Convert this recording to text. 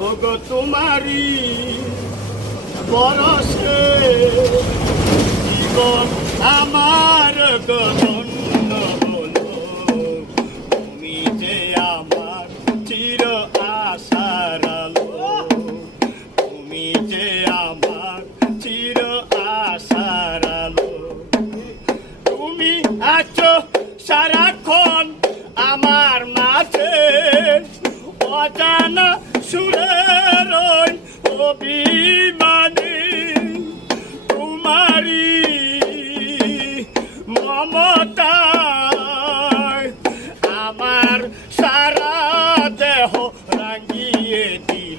ওগো তোমারি পরশে জীবন আমার গো ধন্য হলো। তুমি যে আমার চির আশার আলো, তুমি যে আমার চির আশার আলো। তুমি আছো সারাক্ষণ আমার মাঝে, অজানা সুরের ওই অভিমানী। তোমারি মমতায় আমার সারা দেহ রাঙিয়ে দিয়ে